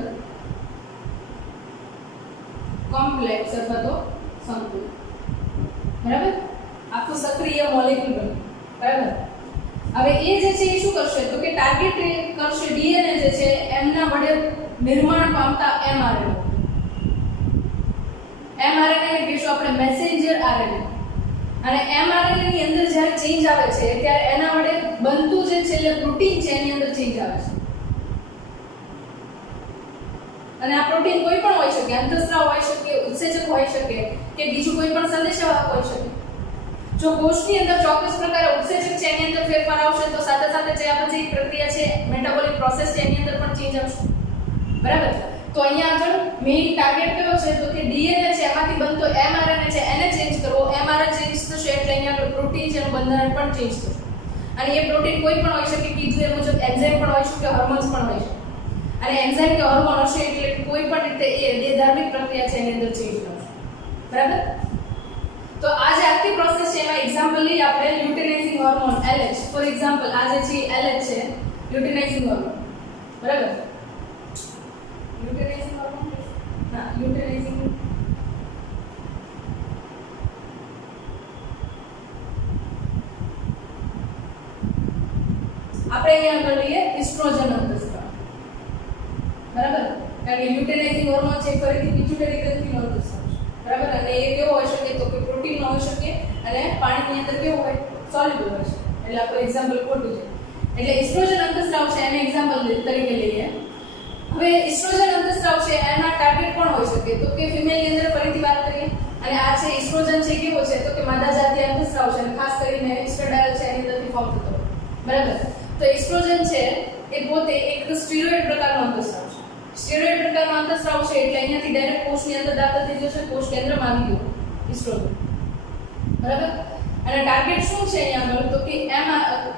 કોમ્પ્લેક્સ અથવા તો સંકુલ. બરાબર, આખું સક્રિય મોલેક્યુલ બને. બરાબર. હવે એ જે છે એ શું કરશે તો કે ટાર્ગેટ કરશે ડીએનએ જે છે એમના વડે નિર્માણ પામતા એમઆરએનએ. એમઆરએનએ ને કહીશું આપણે મેસેન્જર આરએનએ. અને એમઆરએનએ ની અંદર જ્યારે ચેન્જ આવે છે ત્યારે એના વડે બનતું જે છેલ્લે પ્રોટીન છે એની અંદર ચેન્જ આવે છે. અને આ પ્રોટીન કોઈ પણ હોઈ શકે, અંતસ્રાવ હોઈ શકે, ઉત્સેચક હોઈ શકે કે બીજું કોઈ પણ સંદેશાવાહક હોઈ શકે. જો કોષની અંદર ચોક્કસ પ્રકારે ઉત્સેચક છે એની અંદર ફેરફાર આવશે તો સાથે સાથે જે આ બધી પ્રક્રિયા છે મેટાબોલિક પ્રોસેસ છે એની અંદર પણ ચેન્જ આવશે. બરાબર. તો અહીંયા આગળ મેઇન ટાર્ગેટ કયો છે તો કે ડીએનએ છે એમાંથી બનતો એમઆરએનએ છે એને ચેન્જ કરવો. એમઆરએનએ ચેન્જ થશે એટલે અહીંયા આગળ પ્રોટીન છે એનું બંધારણ પણ ચેન્જ થશે. અને એ પ્રોટીન કોઈ પણ હોઈ શકે, કીધું એ મુજબ એન્ઝાઇમ પણ હોઈ શકે, હોર્મોન્સ પણ હોઈ શકે. અને એન્ઝાઇમ કે હોર્મોન હશે એટલે કોઈ પણ રીતે એ દેહધાર્મિક પ્રક્રિયા છે એની અંદર ચેન્જ થશે. બરાબર. તો આ જે આખી પ્રોસેસ છે એમાં એક્ઝામ્પલ લઈએ આપણે લ્યુટેનાઇઝિંગ હોર્મોન LH. ફોર એક્ઝામ્પલ આ જે છે LH છે લ્યુટેનાઇઝિંગ હોર્મોન. બરાબર. લ્યુટેનાઇઝિંગ હોર્મોન ના લ્યુટેનાઇઝિંગ આપણે અહીંયા આગળ લઈએ ઇસ્ટ્રોજન અંતસ્રાવ. બરાબર. કારણ કે લ્યુટેનાઇઝિંગ હોર્મોન છે ફરીથી પિટ્યુટરી ગ્રંથિનો અંતસ્રાવ છે. બરાબર. અને એ કેવો હોઈ શકે તો કે પ્રોટીનનો હોઈ શકે અને પાણીની અંદર કેવો હોય સોલ્યુબલ હોય છે. એટલે આપણું એક્ઝામ્પલ ખોટું છે. એટલે ઇસ્ટ્રોજન અંતસ્રાવ છે એને એક્ઝામ્પલ તરીકે લઈએ. હવે ઇસ્ટ્રોજન અંતસ્રાવ છે એના ટાર્ગેટ કોણ હોઈ શકે તો કે ફિમેલની અંદર ફરીથી વાત કરીએ. અને આ છે ઇસ્ટ્રોજન છે કેવો છે તો કે માદા જાતીય અંતસ્રાવ છે, અને ખાસ કરીને એસ્ટ્રોડાયલ છે એની અંદરથી ફોર્મ થતો હોય. બરાબર. તો ઇસ્ટ્રોજન છે એ પોતે એક સ્ટીરોઇડ પ્રકારનો અંતસ્રાવ છે. સ્ટીરોઇડ પ્રકારનો અંતસ્રાવ છે એટલે અહીંયાથી ડાયરેક્ટ કોષની અંદર દાખલ થઈ જશે, કોષ કેન્દ્રમાં આવી ગયો ઇસ્ટ્રોજન. બરાબર. અને ટાર્ગેટ શું છે અહીંયા આગળ તો કે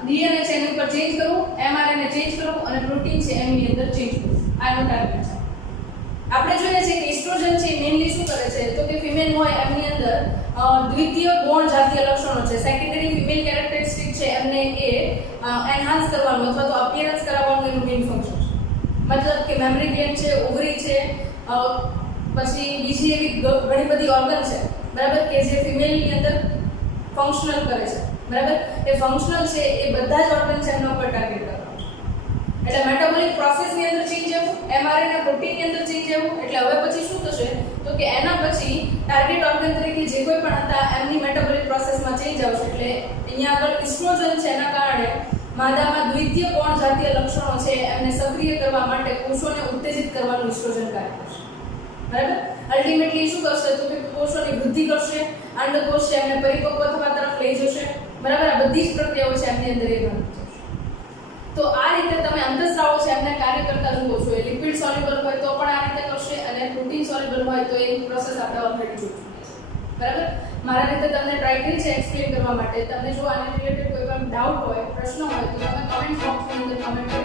ડીએનએ છે એની ઉપર ચેન્જ કરવું, એમઆરએનએ ચેન્જ કરવું અને પ્રોટીન છે એની અંદર ચેન્જ કરવું. આનો ટાર્ગેટ છે. આપણે જોઈએ છે કે ઇસ્ટ્રોજન છે મેઇનલી શું કરે છે તો કે ફિમેલ હોય એમની અંદર દ્વિતીય ગૌણ જાતીય લક્ષણો છે, સેકન્ડરી ફિમેલ કેરેક્ટરિસ્ટિક છે એમને એ એન્હાન્સ કરવાનું અથવા તો અપિયરન્સ કરાવવાનું એનું મેઇન ફંક્શન છે. મતલબ કે મેમરી ગ્લેન્ડ છે, ઓવરી છે, પછી બીજી એવી ઘણી બધી ઓર્ગન છે. બરાબર. કે જે ફિમેલની અંદર ફંક્શનલ કરે છે. બરાબર. એ ફંક્શનલ છે એ બધા જ ઓર્ગન છે એમના ઉપર ટાર્ગેટ કરવાનું છે. એટલે મેટાબોલિક પ્રોસેસની અંદર ચેન્જ આવવું, એમઆરએનએ પ્રોટીનની અંદર ચેન્જ આવવું. એટલે હવે પછી શું થશે તો કે એના પછી ટાર્ગેટ ઓર્ગન તરીકે જે કોઈ પણ હતા એમની મેટાબોલિક પ્રોસેસમાં ચેન્જ આવશે. એટલે અહીંયા આગળ ઇસ્ટ્રોજન છે એના કારણે માદામાં દ્વિતીય ગૌણ જાતીય લક્ષણો છે એમને સક્રિય કરવા માટે કોષોને ઉત્તેજિત કરવાનું ઇસ્ટ્રોજન કાર્ય કરશે. બરાબર. અલ્ટિમેટલી શું કરશે તો કે કોષોની વૃદ્ધિ કરશે, અંડકોષ છે એમને પરિપક્વ થવા તરફ લઈ જશે. બરાબર, આ બધી જ પ્રક્રિયાઓ છે એમની અંદર એ બની જશે. તો આ રીતે તમે અંતઃસ્રાવો છે એમને કાર્ય કરતા જુઓ છો. એ લિપિડ સોલ્યુબલ હોય તો પણ આ રીતે કરશે અને પ્રોટીન સોલ્યુબલ હોય તો એની પ્રોસેસ આપણે ઓલરેડી જોઈ ચૂક્યા છે. બરાબર, મારા રીતે તમને ટ્રાય કરી છે એક્સપ્લેન કરવા માટે. તમને જો આને રિલેટેડ કોઈ પણ ડાઉટ હોય, પ્રશ્ન હોય તો તમે કમેન્ટ બોક્સની અંદર કમેન્ટ